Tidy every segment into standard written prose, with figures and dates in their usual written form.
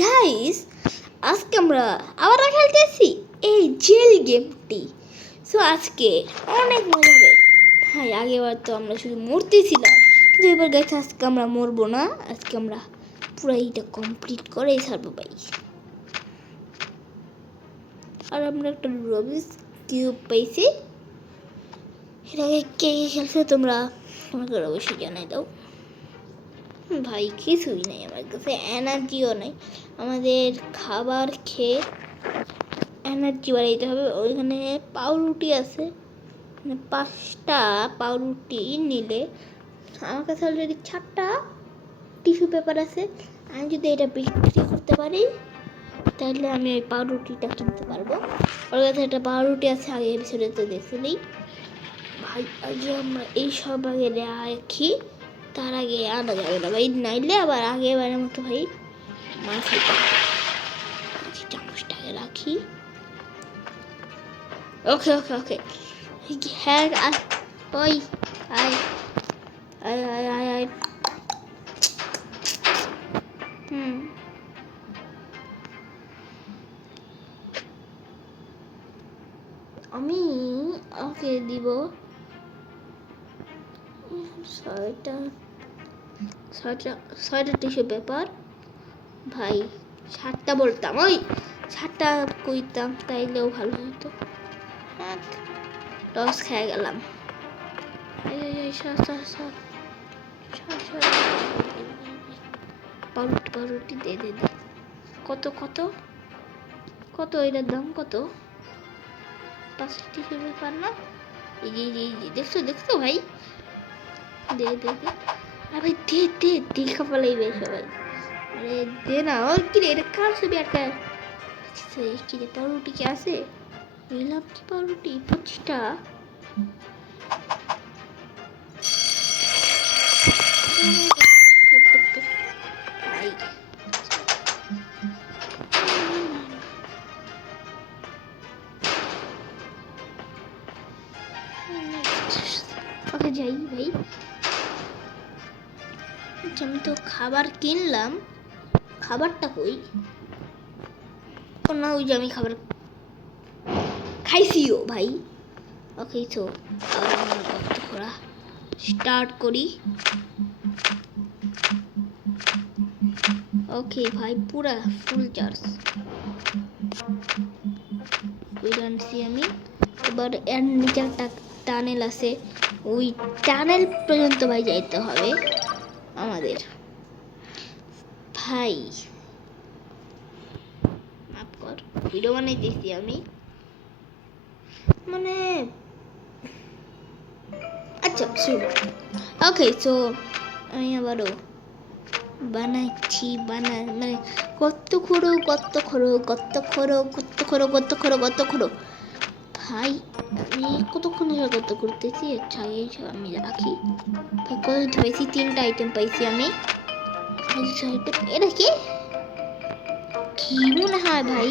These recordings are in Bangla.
গাইস, আজকে আমরা আবার খেলতেছি এই জেল গেমটি। সো আজকে অনেক মজা হবে ভাই। আগেবার তো আমরা শুধু মরতেছিলাম, কিন্তু এবার গাইস আজকে আমরা মরবো না। আজকে আমরা পুরো এইটা কমপ্লিট করেই ছাড়বো ভাই। আর আমরা একটা রবিস কিউব পাইছি। এটাকে কে খেলছে তোমরা আমাকে অবশ্যই জানাই দাও ভাই। কিছুই নেই আমার কাছে, এনার্জিও নেই। আমাদের খাবার খেয়ে এনার্জি বাড়াইতে হবে। ওইখানে পাউরুটি আছে, মানে 5টা পাউরুটি নিলে আমার কাছে অলরেডি 4টা টিস্যু পেপার আছে। আমি যদি এটা বিক্রি করতে পারি তাহলে আমি ওই পাউরুটিটা কিনতে পারবো। ওর কাছে একটা পাউরুটি আছে, আগে এপিসোডে তো দেখছিনি ভাই। আগে আমরা এই সব আগে রাখি, তার আগে আনা যাবে না ভাই, নাইলে আবার আগে এবারের মতো ভাই মাছ খাইতে হবে। চামচটাকে রাখি। ওকে ওকে ওকে হ্যাঁ, ওই আয় আয় আয় আয় আয়। আমি ওকে দিব 6টা টিস্যু পেপার ভাই। 7টা বলতাম, ওই 7টা কইতাম তাইলেও ভালো হতো। টস খেয়ে গেলাম। পাউরুটি দে দে দে। কত কত কত এটার দাম কত? 5টা টিস্যু পেপার না? এই যে দেখছো দেখছো ভাই, দে দে দে। আরে ভাই দে দে, দেখা পালাইবে সবাই। আরে দে না। ওই কিরে, এটা কার ছবি আটকা? কিরে পাউরুটি কি আছে? নিলাম কি পাউরুটি 25টা? ভাই ওকে যাই ভাই। আমি তো খাবার কিনলাম, খাবারটা কই? না, ওই যে আমি খাবার খাইছিও ভাই। ওকে তো আমরা গর্ত করা স্টার্ট করি। ওকে ভাই, পুরা ফুল চার্জ আনছি আমি। এবার এর নিচে একটা টানেল আছে, ওই টানেল পর্যন্ত ভাই যাইতে হবে আমাদের ভাই। মাফ কর, ভিডিও বানাইতেছি আমি, মানে আচ্ছা ওকে। সো আমি আবারও বানাচ্ছি, মানে কত খোড়ো ভাই। আমি কতক্ষণ ধরে গর্ত করতেছি। আচ্ছা আমি রাখি ভাই। কত পাইছি? 3টা আইটেম পাইছি আমি। এটা কি মনে হয় ভাই?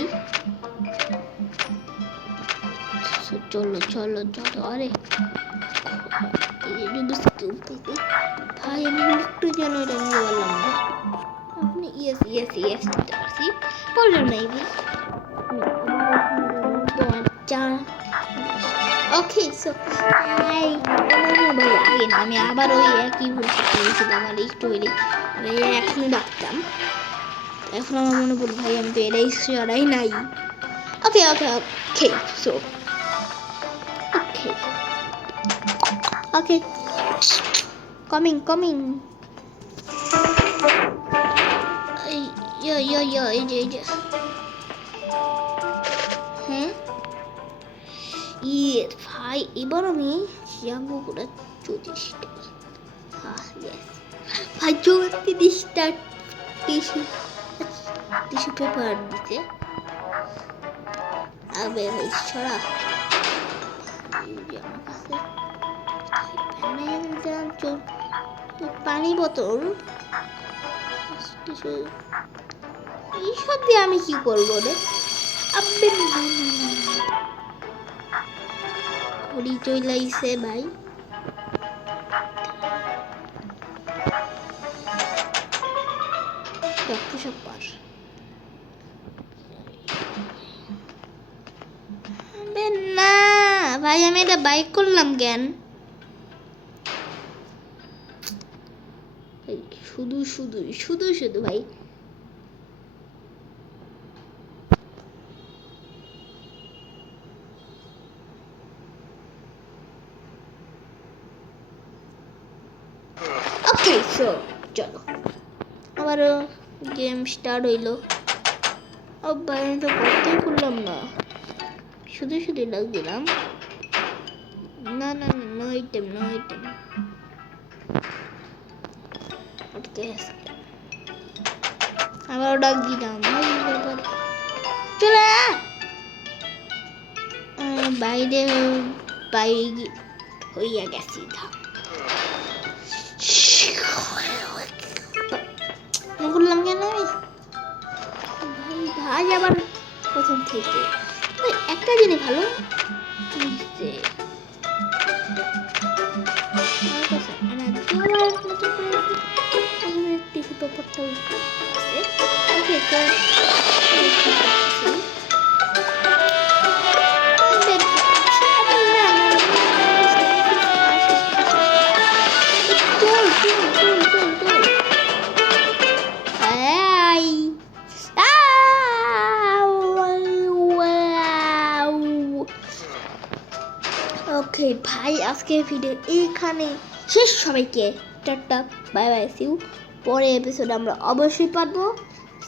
চলো চলো চলো। আরে ভাই আমি একটু যেন এটা নিতে পারলাম না। আপনি ইয়েস দিতে পারছি, প্রবলেম নেই ভাই। ওকে সো ভাই আগে না আমি আবার ওই একই ভুল করেছিলাম। আমার একটু হইলে আমি এখনই ডাকতাম। এখন আমার মনে পড়ল ভাই আমি তো এটাই সরাই নাই। ওকে ওকে ওকে সো ওকে কামিং এই যে হ্যাঁ ভাই। এবার আমি যাবো পুরো 34টা ভাই। 34টা টিস্যু পেপার দিতে আবে ভাই ছড়া। পানি বোতল এইসব দিয়ে আমি কি করবো রে? আবে ঘড়ি চইলাইছে ভাই। পোশাক পার ভাই আমি এটা বাইক করলাম কেন? শুধু শুধু শুধু শুধু ভাই ওকে সো চলো আবারও গেম স্টার্ট হইলো। ও ভাই আমি তো করতেই করলাম না, শুধু শুধু লাগ দিলাম। না না না নো আইটেম নো আইটেম। আবার ডাক দিলাম চলে বাইরে বাইরে হইয়া গেছি করলাম কেন আমি ভাই ভাই আবার প্রথম থেকে একটা জিনিস ভালো বুঝছে টিস্যু পেপারটা ওকে ওকে ভাই আজকের ভিডিও এইখানে শেষ। সবাইকে টাটা বাই বাই সিউ। পরে এপিসোডে আমরা অবশ্যই পাবো।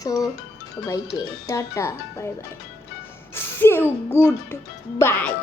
সো সবাইকে tata bye bye see you good by.